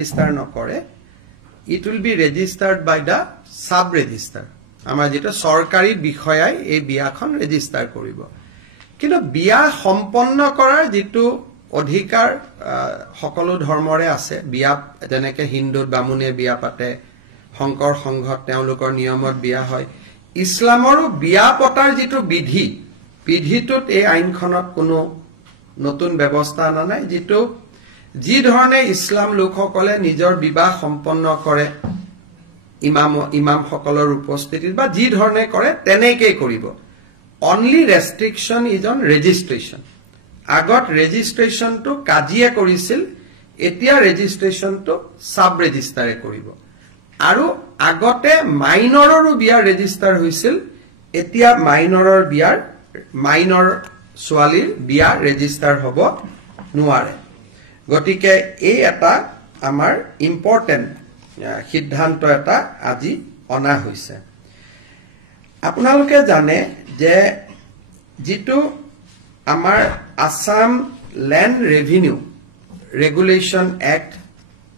register নকৰে, it will be registered by the sub register. আমাৰ যেটা সৰকাৰি বিষয়াই এই বিয়াখন ৰেজিস্টাৰ কৰিব। কিন্তু বিয়া সম্পন্ন কৰাৰ যেটো অধিকাৰ সকলো ধৰ্মৰে আছে। বিয়া যেনেকৈ হিন্দু বামুণে বিয়া পাতে, শংকৰ সংঘত তেওঁলোকৰ নিয়মত বিয়া হয়। ইছলামৰো বিয়া পতাৰ যেটো বিধিটোত এই আইনখনত কোনো নতুন ব্যৱস্থা আনা নাই, যেটো যি ধৰণে ইছলাম লোকসকলে নিজৰ বিবাহ সম্পন্ন কৰে ইমাম সকলৰ উপস্থিতিত বা যি ধৰণে কৰে তেনেকৈ কৰিব। Only restriction is on registration. আগত ৰেজিষ্ট্ৰেচনটো কাজিয়ে কৰিছিল, এতিয়া ৰেজিষ্ট্ৰেচনটো সাব ৰেজিষ্টাৰে কৰিব। আৰু আগতে মাইনৰৰো বিয়া ৰেজিষ্টাৰ হৈছিল, এতিয়া মাইনৰ ছোৱালীৰ বিয়া ৰেজিষ্টাৰ হ'ব নোৱাৰে। গতিকে এই এটা আমাৰ ইম্পৰ্টেন্ট সিদ্ধান্ত এটা আজি অনা হৈছে। আপোনালোকে জানে যে যেটো আমাৰ Assam land revenue regulation act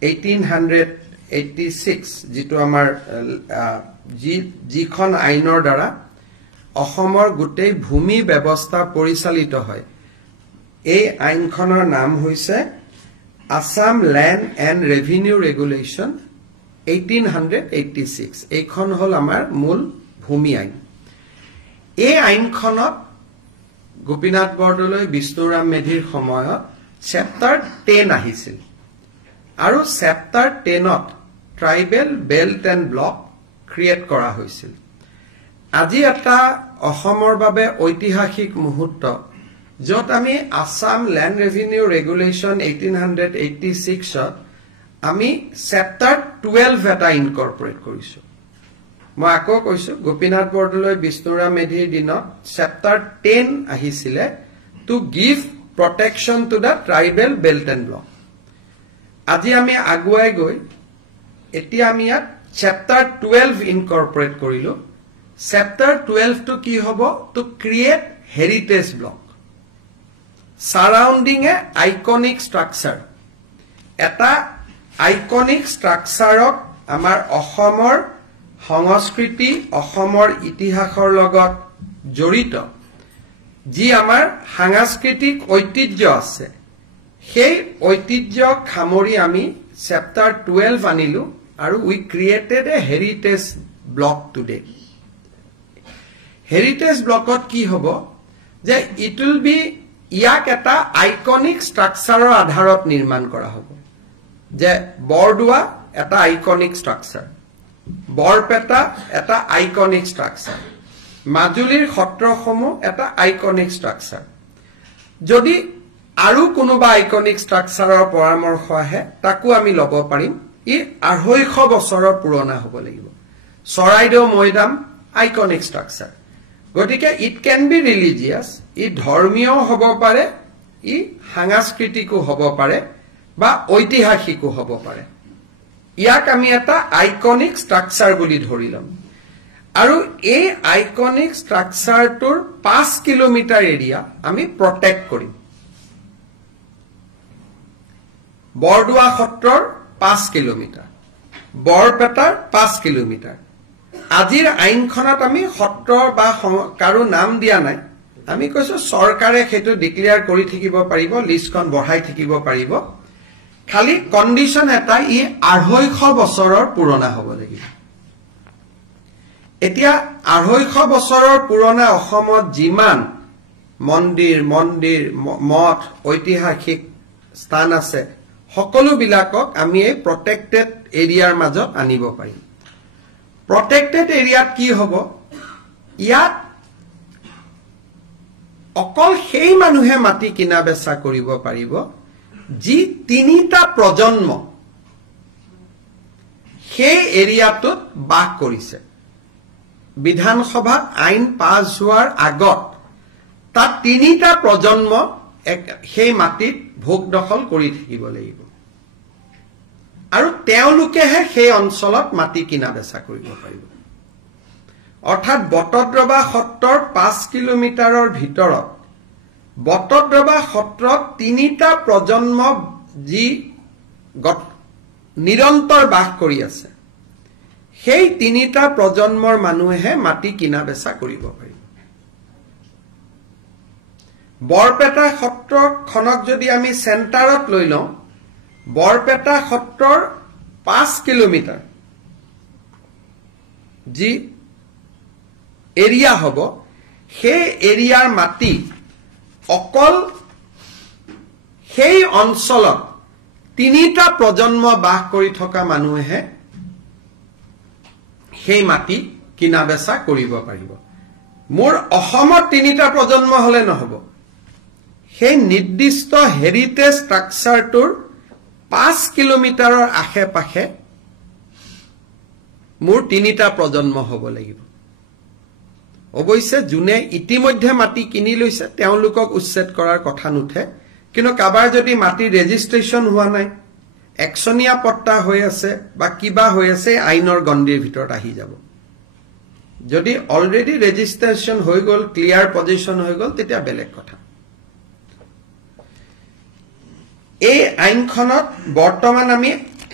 1886 যেটো আমাৰ যিখন আইনৰ দ্বাৰা অসমৰ গোটেই ভূমি ব্যৱস্থা পৰিচালিত হয়, এই আইনখনৰ নাম হৈছে Assam land and revenue regulation 1886। এইখন হল আমাৰ মূল ভূমি আইন। এই আইনখনত গোপীনাথ বৰদলৈ বিষ্ণুৰাম মেধিৰ সময়ত চেপ্টাৰ 10 আহিছিল আৰু চেপ্টাৰ 10ত tribal belt and block create কৰা হৈছিল। আজি এটা অসমৰ বাবে ঐতিহাসিক মুহূৰ্ত, য'ত আমি আসাম ল্যান্ড ৰেভিনিউ ৰেগুলেশন 1886ত আমি চেপ্টাৰ 12 এটা ইনকৰ্পৰেট কৰিছো। মই আকৌ কৈছো, গোপীনাথ বৰদলৈ বিষ্ণুৰাম মেধিৰ দিনত চেপ্টাৰ 10 আহিছিলে to give protection to the tribal belt and block. আজি আমি আগুৱাই গৈ এতিয়া আমি ইয়াত চেপ্টাৰ 12 ইনকৰ্পৰেট কৰিলো। চেপ্টাৰ 12 টো কি হ'ব? To create heritage block surrounding a iconic structure. এটা আইকনিক ষ্ট্ৰাকচাৰক আমাৰ অসমৰ সংস্কৃতি, অসমৰ ইতিহাসৰ লগত জড়িত যি আমাৰ সাংস্কৃতিক ঐতিহ্য আছে, সেই ঐতিহ্যক সামৰি আমি চেপ্টাৰ 12 আনিলো আৰু we created a heritage block today. Heritage ব্লকত কি হ'ব যে ইট উইল বি ইয়াক এটা আইকনিক ষ্ট্ৰাকচাৰৰ আধাৰত নিৰ্মাণ কৰা হ'ব। যে বৰদোৱা এটা আইকনিক ষ্ট্ৰাকচাৰ, বৰপেটা এটা আইকনিক ষ্ট্ৰাকচাৰ, মাজুলীৰ সত্ৰসমূহ এটা আইকনিক ষ্ট্ৰাকচাৰ। যদি আৰু কোনোবা আইকনিক ষ্ট্ৰাকচাৰৰ পৰামৰ্শ আহে তাকো আমি ল'ব পাৰিম। ই 250 বছৰৰ পুৰণা হ'ব লাগিব। চৰাইদেউ মৈদাম আইকনিক ষ্ট্ৰাকচাৰ। গতিকে ইট কেন বি ৰিলিজিয়াছ, ই ধৰ্মীয় হ'ব পাৰে, ই সাংস্কৃতিকো হ'ব পাৰে বা ঐতিহাসিকো হ'ব পাৰে। ইয়াক আমি এটা আইকনিক ষ্ট্ৰাকচাৰ বুলি ধৰি ল'ম আৰু এই আইকনিক ষ্ট্ৰাকচাৰটোৰ 5 কিলোমিটাৰ এৰিয়া আমি প্ৰটেক্ট কৰিম। বৰদোৱা সত্ৰৰ 5 কিলোমিটাৰ, বৰপেটাৰ 5 কিলোমিটাৰ। আজিৰ আইনখনত আমি সত্ৰ বা কাৰো নাম দিয়া নাই। আমি কৈছো চৰকাৰে সেইটো ডিক্লেয়াৰ কৰি থাকিব পাৰিব, লিষ্টখন বঢ়াই থাকিব পাৰিব। খালি কণ্ডিশ্যন এটা, ই 250 বছৰৰ পুৰণা হ'ব লাগিব। এতিয়া 250 বছৰৰ পুৰণা অসমত যিমান মন্দিৰ মঠ ঐতিহাসিক স্থান আছে, সকলোবিলাকক আমি এই প্ৰটেক্টেড এৰিয়াৰ মাজত আনিব পাৰিম। প্ৰটেক্টেড এৰিয়াত কি হ'ব? ইয়াত অকল সেই মানুহে মাটি কিনা বেচা কৰিব পাৰিব যি 3টা প্ৰজন্ম সেই এৰিয়াটোত বাস কৰিছে। বিধানসভাত আইন পাছ হোৱাৰ আগত তাত 3টা প্ৰজন্ম সেই মাটিত ভোগ দখল কৰি থাকিব লাগিব আৰু তেওঁলোকেহে সেই অঞ্চলত মাটি কিনা বেচা কৰিব পাৰিব। অৰ্থাৎ বটদ্ৰৱা সত্ৰৰ 5 কিলোমিটাৰৰ ভিতৰত বটদ্ৰৱা সত্ৰত 3টা প্ৰজন্ম যি নিৰন্তৰ বাস কৰি আছে সেই তিনিটা প্ৰজন্মৰ মানুহে মাটি কিনা বেচা কৰিব পাৰিব বৰপেটা সত্ৰখনক যদি আমি সেন্টাৰত লৈ লওঁ বৰপেটা সত্ৰৰ 5 কিলোমিটাৰ যি এৰিয়া হ'ব সেই এৰিয়াৰ মাটি অকল সেই অঞ্চলত তিনিটা প্ৰজন্ম বাস কৰি থকা মানুহে সেই মাটি কিনা বেচা কৰিব পাৰিব মোৰ অসমত তিনিটা প্ৰজন্ম হলে নহব সেই নিৰ্দিষ্ট হেৰিটেজ ষ্ট্ৰাকচাৰটোৰ 5 কিলোমিটাৰৰ আশে-পাশে মোৰ তিনিটা প্ৰজন্ম হ'ব লাগিব অৱশ্যে যোনে ইতিমধ্যে মাটি কিনি লৈছে তেওঁলোকক উচ্ছেদ কৰাৰ কথা নুঠে কিন্তু কাবাৰ যদি মাটি ৰেজিষ্ট্ৰেচন হোৱা নাই একশনিয়া পট্টা হৈ আছে বা কিবা হৈ আছে আইনৰ গণ্ডিৰ ভিতৰত আহি যাব যদি অলৰেডি ৰেজিষ্ট্ৰেচন হৈ গল ক্লিয়াৰ পজিশন হৈ গল তেতিয়া বেলেগ কথা এই আইনখনত বৰ্তমান আমি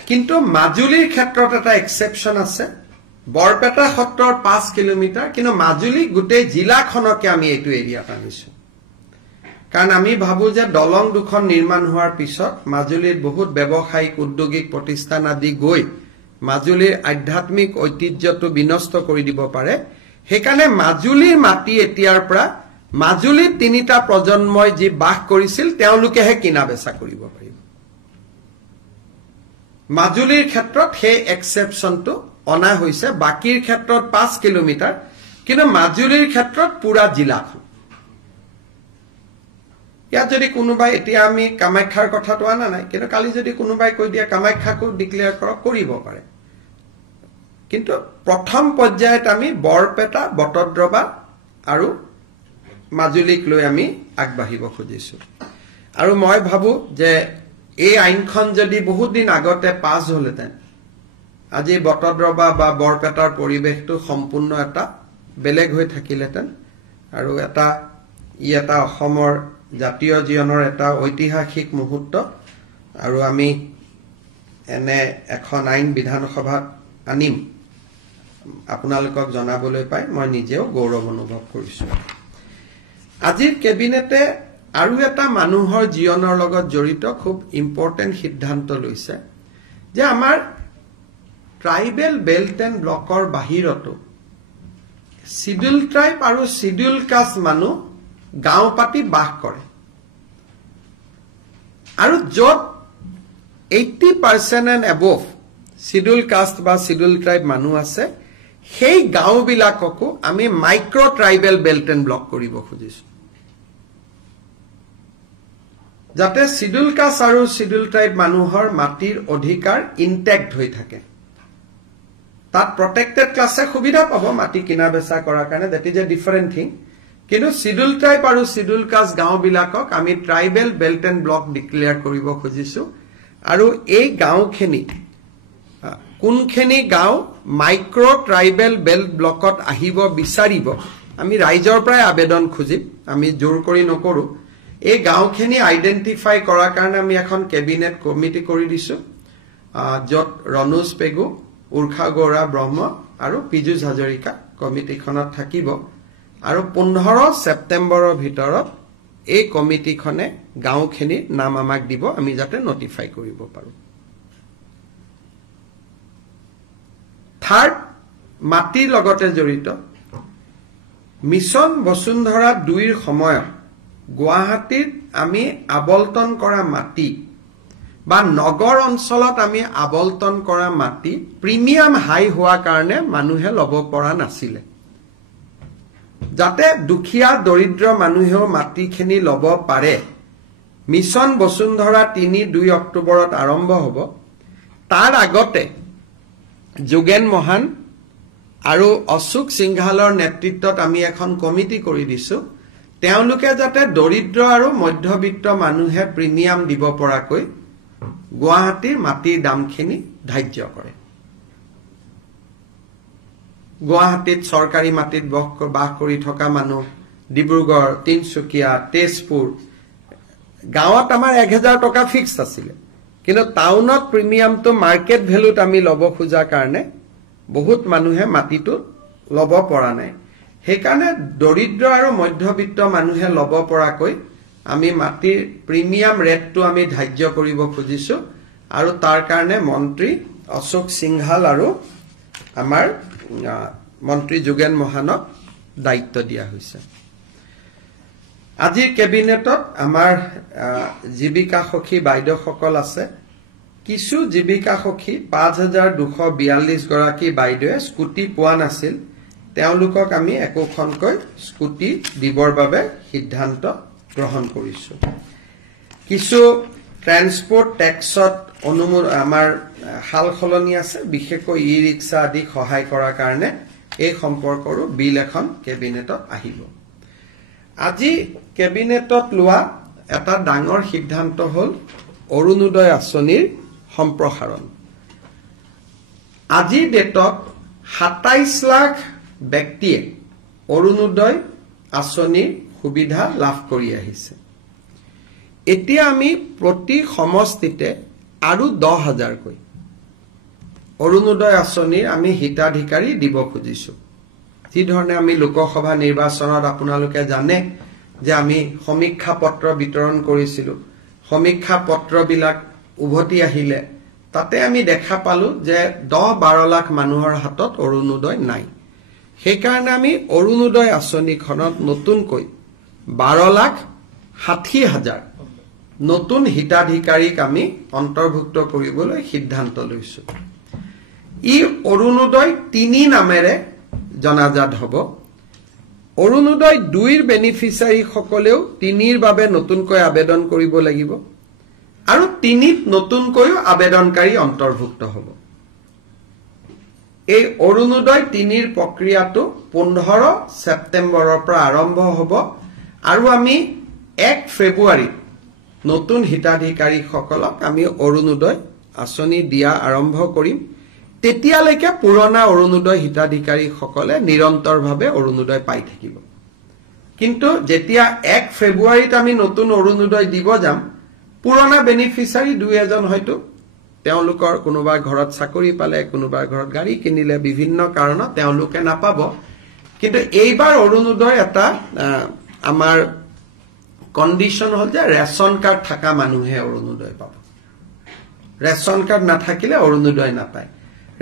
কিন্তু মাজুলীৰ ক্ষেত্ৰত এটা এক্সেপশন আছে বৰপেটা সত্ৰৰ 5 কিলোমিটাৰ কিন্তু মাজুলী গোটেই জিলাখনকে আমি এইটো এৰিয়াত আনিছো কাৰণ আমি ভাবো যে দলং দুখন নিৰ্মাণ হোৱাৰ পিছত মাজুলীৰ বহুত ব্যৱসায়িক উদ্যোগিক প্ৰতিষ্ঠান আদি গৈ মাজুলীৰ আধ্যাত্মিক ঐতিহ্যটো বিনষ্ট কৰি দিব পাৰে সেইকাৰণে মাজুলীৰ মাটি এতিয়াৰ পৰা মাজুলীৰ তিনিটা প্ৰজন্মই যি বাস কৰিছিল তেওঁলোকেহে কিনা বেচা কৰিব পাৰিব মাজুলীৰ ক্ষেত্ৰত সেই এক্সেপশনটো অনা হৈছে বাকিৰ ক্ষেত্ৰত 5 কিলোমিটাৰ কিন্তু মাজুলীৰ ক্ষেত্ৰত পুৰা জিলাখন ইয়াত যদি কোনোবাই এতিয়া আমি কামাখ্যাৰ কথাটো আনা নাই কিন্তু কালি যদি কোনোবাই কৈ দিয়ে কামাখ্যাকো ডিক্লেয়াৰ কৰক কৰিব পাৰে কিন্তু প্ৰথম পৰ্যায়ত আমি বৰপেটা বটদ্ৰৱা আৰু মাজুলীক লৈ আমি আগবাঢ়িব খুজিছো আৰু মই ভাবো যে এই আইনখন যদি বহুত দিন আগতে পাছ হলহেঁতেন আজি বটদ্ৰৱা বা বৰপেটাৰ পৰিৱেশটো সম্পূৰ্ণ এটা বেলেগ হৈ থাকিলহেঁতেন আৰু এটা অসমৰ জাতীয় জীৱনৰ এটা ঐতিহাসিক মুহূৰ্ত আৰু আমি এনে এখন আইন বিধানসভাত আনিম আপোনালোকক জনাবলৈ পাই মই নিজেও গৌৰৱ অনুভৱ কৰিছো আজিৰ কেবিনেটে আৰু এটা মানুহৰ জীৱনৰ লগত জড়িত খুব ইম্পৰ্টেন্ট সিদ্ধান্ত লৈছে যে আমাৰ ট্ৰাইবেল বেল্ট এণ্ড ব্লকৰ বাহিৰতো শিডিউল ট্ৰাইব আৰু শিডিউল কাষ্ট মানুহ গাঁও পাতি বাস কৰে আৰু যত 80% এণ্ড এবভ শিডিউল কাষ্ট বা শিডিউল ট্ৰাইব মানুহ আছে সেই গাঁওবিলাককো আমি micro tribal belt and block কৰিব খুজিছো যাতে শিডিউল কাষ্ট আৰু শিডিউল ট্ৰাইব মানুহৰ মাটিৰ অধিকাৰ ইনটেক্ট হৈ থাকে তাত প্ৰটেক্টেড ক্লাছে সুবিধা পাব মাটি কিনা বেচা কৰাৰ কাৰণে that is a different thing কিন্তু শিডিউল ট্ৰাইব আৰু শিডিউল কাষ্ট গাঁওবিলাকক আমি tribal belt and block declare কৰিব খুজিছো আৰু এই গাঁওখিনি কোনখিনি গাঁও মাইক্ৰ ট্ৰাইবেল বেল্ট ব্লকত আহিব বিচাৰিব আমি ৰাইজৰ পৰাই আবেদন খুজিম আমি জোৰ কৰি নকৰো এই গাঁওখিনি আইডেন্টিফাই কৰাৰ কাৰণে আমি এখন কেবিনেট কমিটি কৰি দিছো যত ৰনোজ পেগু উৰ্খা গৌৰা ব্ৰহ্ম আৰু পীযুষ হাজৰিকা কমিটিখনত থাকিব আৰু 15 ছেপ্টেম্বৰৰ ভিতৰত এই কমিটিখনে গাঁওখিনিৰ নাম আমাক দিব আমি যাতে নটিফাই কৰিব পাৰো থাৰ্ড মাটিৰ লগতে জড়িত মিছন বসুন্ধৰা 2ৰ সময়ত গুৱাহাটীত আমি আবলটন কৰা মাটি বা নগৰ অঞ্চলত আমি আবলটন কৰা মাটি প্ৰিমিয়াম হাই হোৱাৰ কাৰণে মানুহে লব পৰা নাছিলে যাতে দুখীয়া দৰিদ্ৰ মানুহেও মাটিখিনি লব পাৰে মিছন বসুন্ধৰা 3-2 অক্টোবৰত আৰম্ভ হ'ব তাৰ আগতে যোগেন মহান আৰু অশোক সিংহালৰ নেতৃত্বত আমি এখন কমিটি কৰি দিছো তেওঁলোকে যাতে দৰিদ্ৰ আৰু মধ্যবিত্ত মানুহে প্ৰিমিয়াম দিব পৰাকৈ গুৱাহাটীৰ মাটিৰ দামখিনি ধাৰ্য কৰে গুৱাহাটীত চৰকাৰী মাটিত বাস কৰি থকা মানুহ ডিব্ৰুগড় তিনচুকীয়া তেজপুৰ গাঁৱত আমাৰ 1000 টকা ফিক্সড আছিল কিন্তু টাউনত প্ৰিমিয়ামটো মাৰ্কেট ভ্যালুত আমি লব খোজা কাৰণে বহুত মানুহে মাটিটো লব পৰা নাই সেইকাৰণে দৰিদ্ৰ আৰু মধ্যবিত্ত মানুহে লব পৰাকৈ আমি মাটিৰ প্ৰিমিয়াম ৰেটটো আমি ধাৰ্য কৰিব খুজিছো আৰু তাৰ কাৰণে মন্ত্ৰী অশোক সিংহাল আৰু আমাৰ মন্ত্ৰী যোগেন মহানক দায়িত্ব দিয়া হৈছে আজিৰ কেবিনেটত আমাৰ জীৱিকা সখী বাইদেউসকল আছে কিছু জীৱিকা সখী 5242 গৰাকী বাইদেৱে স্কুটি পোৱা নাছিল তেওঁলোকক আমি একোখনকৈ স্কুটি দিবৰ বাবে সিদ্ধান্ত গ্ৰহণ কৰিছো কিছু ট্ৰান্সপোৰ্ট ট্যাক্সত আমাৰ হাল খলনি আছে বিশেষকৈ ই ৰিক্সা আদি সহায় কৰাৰ কাৰণে এই সম্পৰ্কৰো বিল এখন কেবিনেটত আহিব আজি কেবিনেটত লোৱা এটা ডাঙৰ সিদ্ধান্ত হল অৰুণোদয় আঁচনিৰ সম্প্ৰসাৰণ আজি ডেটত 27 লাখ ব্যক্তিয়ে অৰুণোদয় আঁচনিৰ সুবিধা লাভ কৰি আহিছে এতিয়া আমি প্ৰতি সমষ্টিতে আৰু 10,000 কৈ অৰুণোদয় আঁচনিৰ আমি হিতাধিকাৰী দিব খুজিছো যি ধৰণে আমি লোকসভা নিৰ্বাচনত আপোনালোকে জানে যে আমি সমীক্ষা পত্ৰ বিতৰণ কৰিছিলো সমীক্ষা পত্ৰবিলাক উভতি আহিলে তাতে আমি দেখা পালো যে 10-12 লাখ মানুহৰ হাতত অৰুণোদয় নাই সেইকাৰণে আমি অৰুণোদয় আঁচনিখনত নতুনকৈ 12,60,000 নতুন হিতাধিকাৰীক আমি অন্তৰ্ভুক্ত কৰিবলৈ সিদ্ধান্ত লৈছো ই অৰুণোদয় 3 নামেৰে জনাজাত হ'ব অৰুণোদয় 2ৰ বেনিফিচিয়াৰী সকলেও 3ৰ বাবে নতুনকৈ আবেদন কৰিব লাগিব আৰু 3ত নতুনকৈ আবেদনকাৰী অন্তৰ্ভুক্ত হ'ব এই অৰুণোদয় 3ৰ প্ৰক্ৰিয়াটো 15 সেপ্টেম্বৰৰ পৰা আৰম্ভ হ'ব আৰু আমি 1 ফেব্ৰুৱাৰী নতুন হিতাধিকাৰী সকলক আমি অৰুণোদয় আঁচনি দিয়া আৰম্ভ কৰিম তেতিয়ালৈকে পুৰণা অৰুণোদয় হিতাধিকাৰী সকলে নিৰন্তৰভাৱে অৰুণোদয় পাই থাকিব কিন্তু যেতিয়া 1 ফেব্ৰুৱাৰীত আমি নতুন অৰুণোদয় দিব যাম পুৰণা বেনিফিচিয়াৰী দুই এজন হয়তো তেওঁলোকৰ কোনোবা ঘৰত চাকৰি পালে কোনোবা ঘৰত গাড়ী কিনিলে বিভিন্ন কাৰণত তেওঁলোকে নাপাব কিন্তু এইবাৰ অৰুণোদয় এটা আমাৰ কন্ডিশন হল যে ৰেশন কাৰ্ড থাকা মানুহে অৰুণোদয় পাব ৰেশন কাৰ্ড নাথাকিলে অৰুণোদয় নাপায়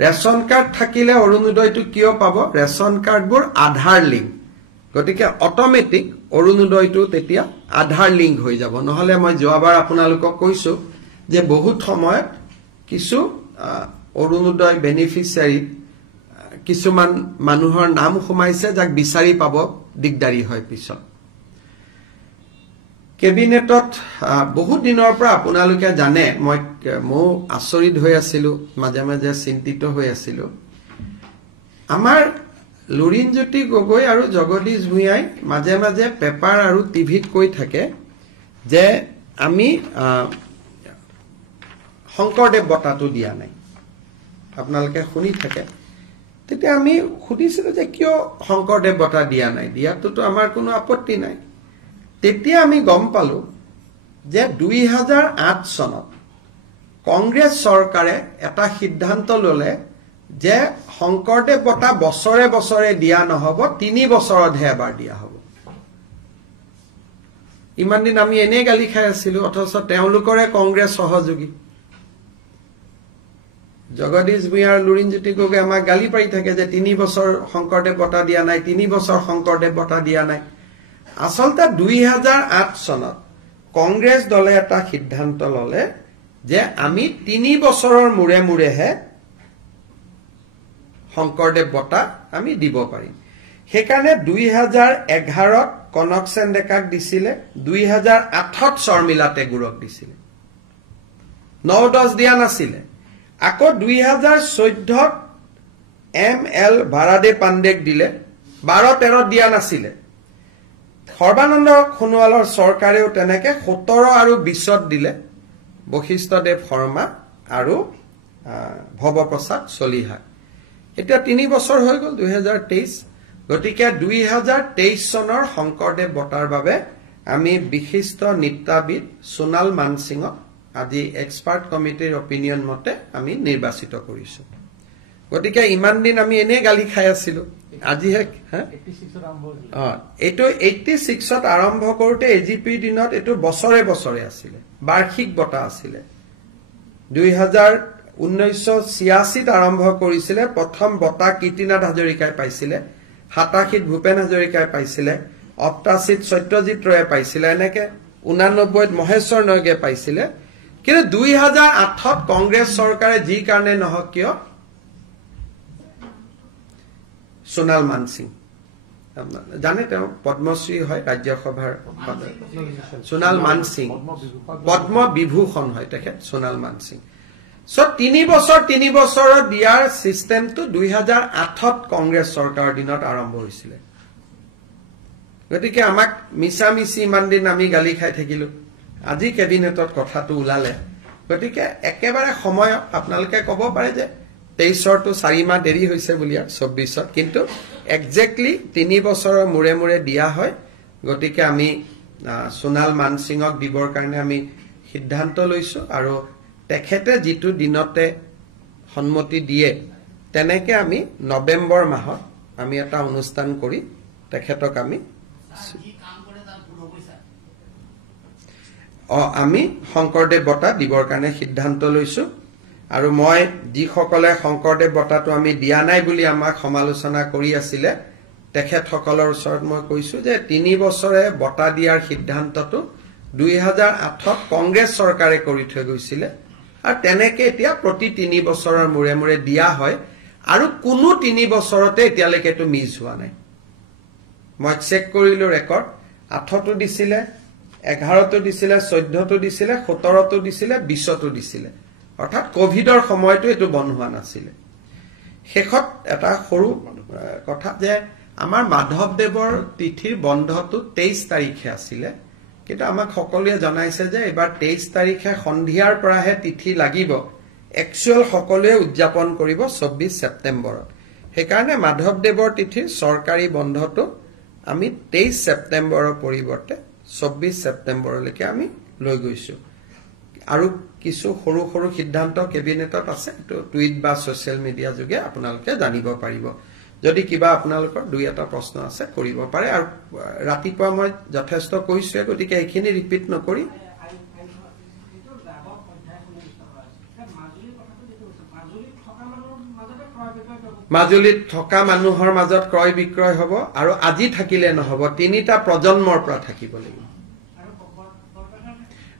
ৰেশন কাৰ্ড থাকিলে অৰুণোদয়টো কিয় পাব ৰেশন কাৰ্ডবোৰ আধাৰ লিংক গতিকে অটোমেটিক অৰুণোদয়টো তেতিয়া আধাৰ লিংক হৈ যাব নহলে মই যোৱাবাৰ আপোনালোকক কৈছো যে বহুত সময়ত কিছু অৰুণোদয় বেনিফিচিয়াৰী কিছুমান মানুহৰ নাম সোমাইছে যাক বিচাৰি পাব দিগদাৰি হয় পিছত কেবিনেটত বহুত দিনৰ পৰা আপোনালোকে জানে মই আচৰিত হৈ আছিলো মাজে মাজে চিন্তিত হৈ আছিলো আমাৰ লুৰিণজ্যোতি গগৈ আৰু জগদীশ ভূঞাই মাজে মাজে পেপাৰ আৰু টিভিত কৈ থাকে যে আমি শংকৰদেৱ বঁটাটো দিয়া নাই আপোনালোকে শুনি থাকে তেতিয়া আমি সুধিছিলো যে কিয় শংকৰদেৱ বঁটা দিয়া নাই দিয়াটোতো আমাৰ কোনো আপত্তি নাই তেতিয়া আমি গম পালো যে 2008 চনত কংগ্ৰেছ চৰকাৰে এটা সিদ্ধান্ত ললে যে শংকৰদেৱ বঁটা বছৰে বছৰে দিয়া নহব 3 বছৰতহে এবাৰ দিয়া হ'ব ইমান দিন আমি এনে গালি খাই আছিলো অথচ তেওঁলোকৰে কংগ্ৰেছ সহযোগী জগদীশ ভূঞা লুৰিণজ্যোতি গগৈ আমাক গালি পাৰি থাকে যে 3 বছৰ শংকৰদেৱ বঁটা দিয়া নাই 3 বছৰ শংকৰদেৱ বঁটা দিয়া নাই আসলতে 2008 চনত কংগ্ৰেছ দলে এটা সিদ্ধান্ত ললে যে আমি 3 বছৰৰ মুৰে মুৰেহে শংকৰদেৱ বঁটা আমি দিব পাৰিম সেইকাৰণে 2011ত কনক সেন ডেকাক দিছিলে 2008ত শৰ্মিলা টেগুৰক দিছিলে 9-10 দিয়া নাছিলে আকৌ 2014ত ML ভাৰাদে পাণ্ডেক দিলে 12-13 দিয়া নাছিলে সৰ্বানন্দ সোণোৱালৰ চৰকাৰেও তেনেকে 17 আৰু 20ত দিলে বশিষ্ঠদেৱ শৰ্মা আৰু ভৱপ্ৰসাদ চলিহা এতিয়া 3 বছৰ হৈ গল 2023 গতিকে 2023 চনৰ শংকৰদেৱ বঁটাৰ বাবে আমি বিশিষ্ট নৃত্যবিদ সোণাল মানসিংক আজি এক্সপাৰ্ট কমিটিৰ অপিনিয়ন মতে আমি নিৰ্বাচিত কৰিছো গতিকে ইমান দিন আমি এনে গালি খাই আছিলো আজিহে এইটো 86ত আৰম্ভ কৰোতে এজিপিৰ দিনত এইটো বছৰে বছৰে আছিলে বাৰ্ষিক বঁটা আছিলে 1986ত আৰম্ভ কৰিছিলে প্ৰথম বঁটা কীৰ্তিনাথ হাজৰিকাই পাইছিলে 87ত ভূপেন হাজৰিকাই পাইছিলে 88ত সত্যজিৎ ৰয়ে পাইছিলে এনেকে 89ত মহেশ্বৰ নয়গে পাইছিলে কিন্তু 2008ত কংগ্ৰেছ চৰকাৰে যি কাৰণে নহক কিয় সোণাল মানসিং জানে তেওঁ পদ্মশ্ৰী হয় ৰাজ্যসভাৰ সোণাল মানসিং পদ্ম বিভূষণ হয় তেখেত সোণাল মানসিং সো 3 বছৰৰ দিয়াৰ সিস্টেমটো 2008ত কংগ্ৰেছ চৰকাৰৰ দিনত আৰম্ভ হৈছিল গতিকে আমাক মিছামিছি ইমান দিন আমি গালি খাই থাকিলো আজি কেবিনেটত কথাটো ওলালে গতিকে একেবাৰে সময় আপোনালোকে ক'ব পাৰে যে 23ৰটো 4 মাহ দেৰি হৈছে বুলি 24ত কিন্তু এক্স্যাক্টলি 3 বছৰৰ মুৰে মুৰে দিয়া হয় গতিকে আমি সোণাল মানসিংক দিবৰ কাৰণে আমি সিদ্ধান্ত লৈছো আৰু তেখেতে যেটো দিনতে সন্মতি দিয়ে তেনেকে আমি নৱেম্বৰ মাহত আমি এটা অনুষ্ঠান কৰি তেখেতক আমি আমি শংকৰদেৱ বঁটা দিবৰ কাৰণে সিদ্ধান্ত লৈছো আৰু মই যিসকলে শংকৰদেৱ বঁটাটো আমি দিয়া নাই বুলি আমাক সমালোচনা কৰি আছিলে তেখেতসকলৰ ওচৰত মই কৈছো যে 3 বছৰে বঁটা দিয়াৰ সিদ্ধান্তটো 2008ত কংগ্ৰেছ চৰকাৰে কৰি থৈ গৈছিল আৰু তেনেকে এতিয়া প্ৰতি 3 বছৰৰ মুৰে মুৰে দিয়া হয় আৰু কোনো 3 বছৰতে এতিয়ালৈকে এটো মিছ হোৱা নাই মই চেক কৰিলো ৰেকৰ্ড 8টো দিছিলে 11টো দিছিলে 14টো দিছিলে 17টো দিছিলে 20টো দিছিলে অৰ্থাৎ কোভিডৰ সময়টো এটো বন্ধ হোৱা নাছিল শেষত এটা সৰু কথা যে আমাৰ মাধৱদেৱৰ তিথিৰ বন্ধটো 23 তাৰিখে আছিল কিন্তু আমাক সকলোৱে জনাইছে যে এবাৰ 23 তাৰিখে সন্ধিয়াৰ পৰাহে তিথি লাগিব একচুয়াল সকলোৱে উদযাপন কৰিব 24 ছেপ্টেম্বৰত হেকাৰণে মাধৱদেৱৰ তিথিৰ চৰকাৰী বন্ধটো আমি 23 ছেপ্টেম্বৰৰ পৰিৱৰ্তে 24 ছেপ্টেম্বৰলৈকে আমি লৈ গৈছো আৰু কিছু সৰু সৰু সিদ্ধান্ত কেবিনেটত আছে তো টুইট বা সোশ্যাল মিডিয়া যোগে আপোনালোকে জানিব পাৰিব যদি কিবা আপোনালোকৰ দুই এটা প্ৰশ্ন আছে কৰিব পাৰে আৰু ৰাতিপুৱা মই যথেষ্ট কৈছো গতিকে এইখিনি ৰিপিট নকৰি মাজুলীত থকা মানুহৰ মাজত ক্ৰয় বিক্ৰয় হ'ব আৰু আজি থাকিলে নহব তিনিটা প্ৰজন্মৰ পৰা থাকিব লাগিব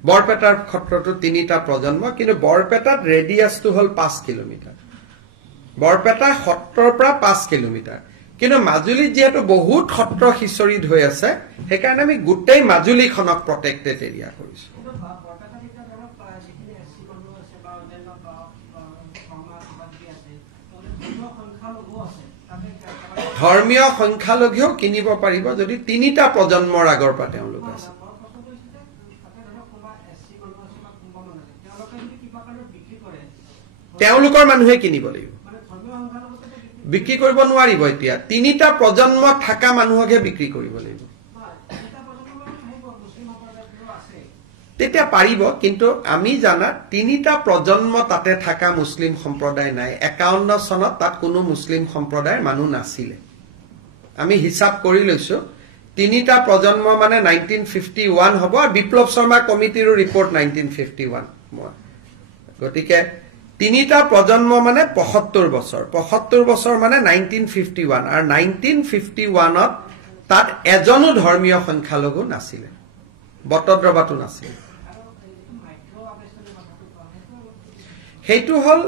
বৰপেটাৰ ক্ষেত্ৰটো তিনিটা প্ৰজন্ম কিন্তু বৰপেটাত ৰেডিয়াসটো হল 5 কিলোমিটাৰ বৰপেটা সত্ৰৰ পৰা 5 কিলোমিটাৰ কিন্তু মাজুলী যেহেতু বহুত সত্ৰ হিচৰিত হৈ আছে হেকাৰণে আমি গুটেই মাজুলীখনক প্ৰটেক্টেড এৰিয়া কৰিছো ধৰ্মীয় সংখ্যালঘু কিনিব পাৰিব যদি তিনিটা প্ৰজন্মৰ আগৰ পৰা তেওঁলোক আছে তেওঁলোকৰ মানুহে কিনিব লাগিব বিক্ৰী কৰিব নোৱাৰিব এতিয়া তিনিটা প্ৰজন্ম থাকা মানুহকে বিক্ৰী কৰিব লাগিব তেতিয়া পাৰিব কিন্তু আমি জানা তিনিটা প্ৰজন্ম তাতে থাকা মুছলিম সম্প্ৰদায় নাই 51 চনত তাত কোনো মুছলিম সম্প্ৰদায়ৰ মানুহ নাছিলে আমি হিসাব কৰি লৈছো তিনিটা প্ৰজন্ম মানে 1951 হ'ব আৰু বিপ্লৱ শৰ্মা কমিটিৰ ৰিপৰ্ট 1951 গতিকে তিনিটা প্ৰজন্ম মানে 75 বছৰ মানে 1951 আৰু 1951ত তাত এজনো ধৰ্মীয় সংখ্যালঘু নাছিলে বটদ্ৰবাটো নাছিলে হেতু হল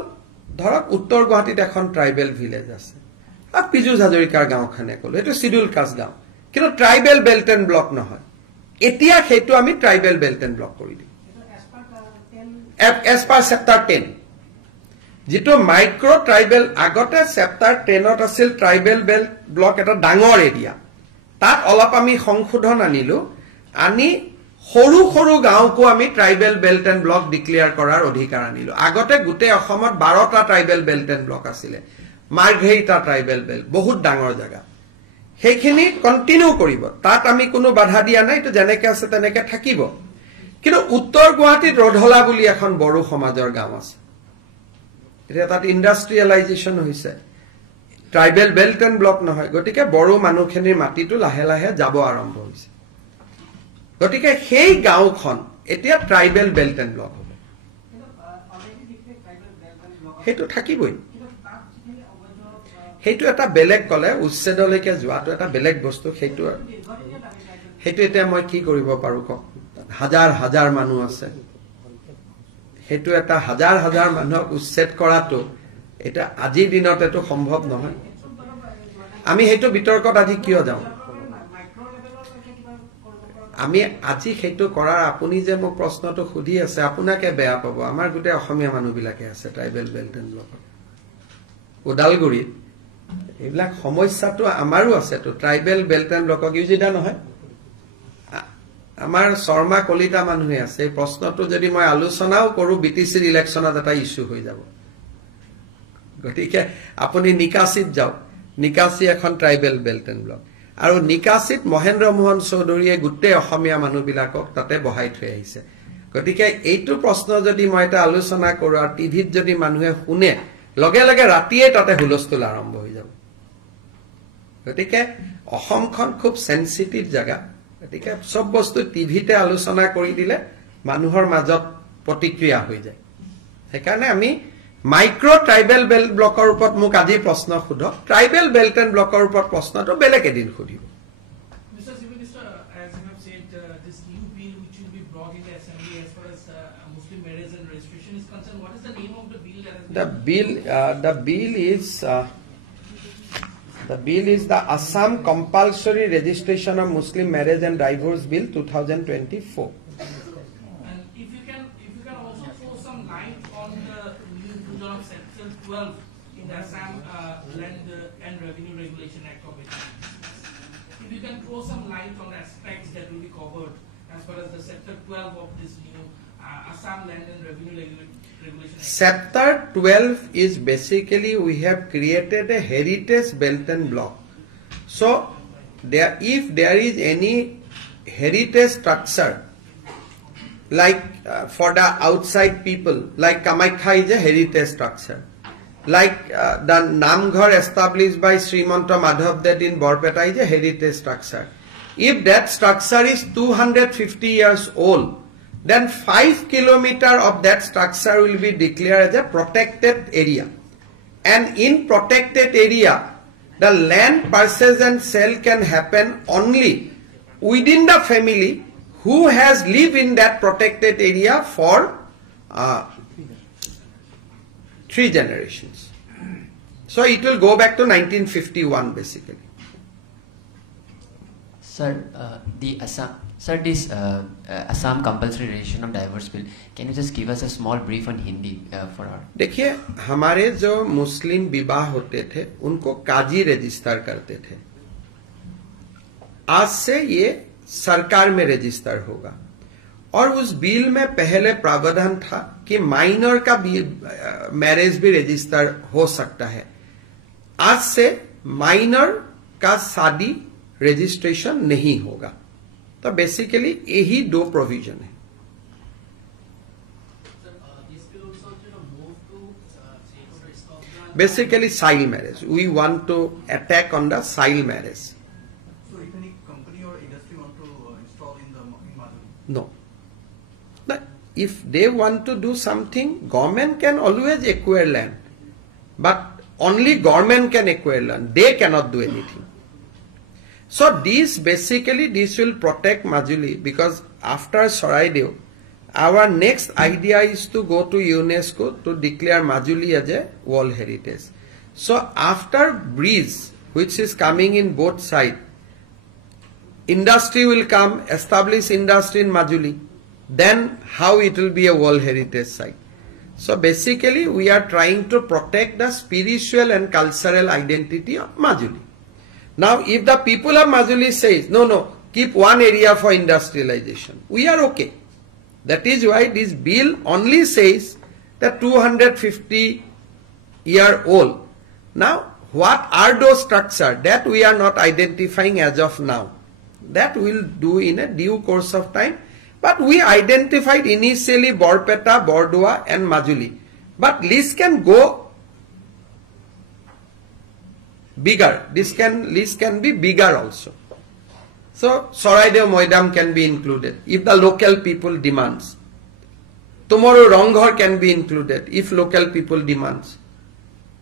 ধৰক উত্তৰ গুৱাহাটীত এখন ট্ৰাইবেল ভিলেজ আছে আৰু পিজুজ হাজৰিকাৰ গাঁওখনে কলো এটো শিডিউল কাষ্ট গাঁও কিন্তু ট্ৰাইবেল বেল্ট এণ্ড ব্লক নহয় এতিয়া হেতু আমি ট্ৰাইবেল বেল্ট এণ্ড ব্লক কৰি দিম এজ পাৰ চেপ্টাৰ 10 যেটো মাইক্ৰো ট্ৰাইবেল আগতে চেপ্টাৰ 10ত আছিল ট্ৰাইবেল বেল্ট ব্লক এটা ডাঙৰ এৰিয়া তাত অলপ আমি সংশোধন আনিলো আনি সৰু সৰু গাঁওকো আমি tribal belt and block declare কৰাৰ অধিকাৰ আনিলো আগতে গুটে অসমত 12টা ট্ৰাইবেল বেল্ট এণ্ড ব্লক আছিল মাৰ্ঘেৰিটা ট্ৰাইবেল বেল্ট বহুত ডাঙৰ জায়গা সেইখিনি কন্টিনিউ কৰিব তাত আমি কোনো বাধা দিয়া নাই তো জেনেকে আছে তেনেকে থাকিব কিন্তু উত্তৰ গুৱাহাটীত ৰধলা বুলি এখন বড়ো সমাজৰ গাঁও আছে এতিয়া তাত ইণ্ডাষ্ট্ৰিয়েলাইজেশ্যন হৈছে ট্ৰাইবেল বেল্ট এণ্ড ব্লক নহয় গতিকে বড়ো মানুহখিনিৰ মাটিটো লাহে লাহে যাব আৰম্ভ হৈছে গতিকে সেই গাঁওখন এতিয়া ট্ৰাইবেল বেল্ট এণ্ড ব্লক হ'ব সেইটো থাকিবই সেইটো এটা বেলেগ কলে উচ্ছেদলৈকে যোৱাটো এটা বেলেগ বস্তু সেইটো এতিয়া মই কি কৰিব পাৰো কক হাজাৰ হাজাৰ মানুহ আছে সেইটো এটা হাজাৰ হাজাৰ মানুহক উচ্ছেদ কৰাটো এটা আজিৰ দিনত এটো সম্ভৱ নহয় আমি সেইটো বিতৰ্কত আজি কিয় যাওঁ আমি আজি সেইটো কৰাৰ আপুনি যে মোক প্ৰশ্নটো সুধি আছে আপোনাকে বেয়া পাব আমাৰ গুটে অসমীয়া মানুহবিলাকে আছে ট্ৰাইবেল বেল্ট এণ্ড ব্লক ওদালগুৰিত এইবিলাক সমস্যাটো আমাৰো আছে তো ট্ৰাইবেল বেল্ট এণ্ড ব্লক ইউজিদা নহয় আমাৰ শৰ্মা কলিতা মানুহে আছে এই প্ৰশ্নটো যদি মই আলোচনাও কৰো বিটিসিৰ ইলেকশনত এটা ইস্যু হৈ যাব গতিকে আপুনি নিকাসিত যাও নিকাসি এখন ট্ৰাইবেল বেল্ট এণ্ড ব্লক আৰু নিকাসিত মহেন্দ্ৰ মোহন চৌধুৰীয়ে গুটে অসমীয়া মানুহবিলাকক তাতে বহাই থৈ আহিছে গতিকে এইটো প্ৰশ্ন যদি মই এটা আলোচনা কৰো আৰু টিভিত যদি মানুহে শুনে লগে লগে ৰাতিয়ে তাতে হুলস্থুল আৰম্ভ হৈ যাব গতিকে অসমখন খুব সেনসিটিভ জায়গা গতিকে সব বস্তু টিভিতে আলোচনা কৰি দিলে মানুহৰ মাজত প্ৰতিক্ৰিয়া হৈ যায় সেইকাৰণে আমি মাইক্ৰো ট্ৰাইবেল বেল্ট ব্লকৰ ওপৰত মোক আজি প্ৰশ্ন খুধক ট্ৰাইবেল বেল্ট এণ্ড ব্লকৰ ওপৰত প্ৰশ্নটো বেলেগ এদিন খুধিব Mr. Chief Minister, as you have said, this new bill which will be brought in the assembly as far as Muslim marriage and registration is concerned, what is the name of the bill that has been The bill is the Assam Compulsory Registration of Muslim Marriage and Divorce Bill 2024. And if you can also throw some light on the new inclusion of Section 12 in the Assam Land and Revenue Regulation Act of it. If you can throw some light on the aspects that will be covered as far as the Sector 12 of this new Assam Land and Revenue Regulation Act. Chapter 12 is basically we have created a heritage belt and block. So, if there is any heritage structure, like for the outside people, like Kamakhya is a heritage structure, like the Namghar established by Srimanta Madhav Ded in Borpeta is a heritage structure. If that structure is 250 years old, then 5 kilometers of that structure will be declared as a protected area. And in protected area, the land purchase and sale can happen only within the family who has lived in that protected area for 3 generations. So it will go back to 1951 basically. Sir, this Assam Compulsory Registration of Divorce Bill, can you just give us a small brief on Hindi for our? देखिए हमारे जो मुस्लिम विवाह होते थे उनको काजी register करते थे आज से ये सरकार में रजिस्टर होगा और उस बिल में पहले प्रावधान था कि माइनर का मैरिज भी रजिस्टर हो सकता है आज से माइनर का शादी रजिस्ट्रेशन नहीं होगा तो बेसिकली यही 2 प्रोविजन है basically child marriage we want to attack on the child marriage So if any company or industry want to install in Madhuri? no if they want to do something government can always acquire land but only government can acquire land they cannot do anything so this will protect Majuli because after Saraidev our next idea is to go to UNESCO to declare Majuli as a World Heritage. So after bridge which is coming in both sides, industry will come, establish industry in Majuli, then how it will be a World Heritage site. So basically we are trying to protect the spiritual and cultural identity of Majuli. Now if the people of Majuli says, no, keep one area for industrialization, we are okay. That is why this bill only says that 250-year-old. Now, what are those structures that we are not identifying as of now? That we'll do in a due course of time. But we identified initially Borpeta, Bordua and Majuli. But list can go bigger. List can be bigger also. So Soraideo Moidam can be included if the local people demands. Tomorrow Ronghor can be included if local people demands.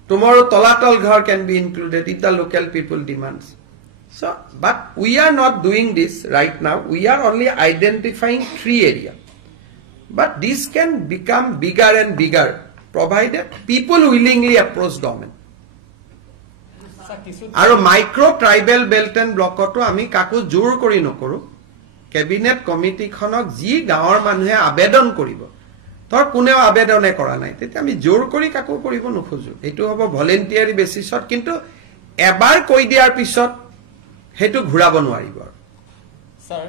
Tomorrow Tolatal Ghar can be included if the local people demands. So, but we are not doing this right now. We are only identifying 3 areas. But this can become bigger and bigger, provided people willingly approach government. Aru micro tribal belt and block to ami kaku jor kori nokoru. Cabinet committee khonok ji gaor manuhe abedon koribo. Tor kuneo abedone kora nai. Tete ami jor kori kaku koribo nokhoju. Etu hobo voluntary basis ot kintu ebar koi diar pisot hetu ঘুরাব নোৱাৰিব Sir,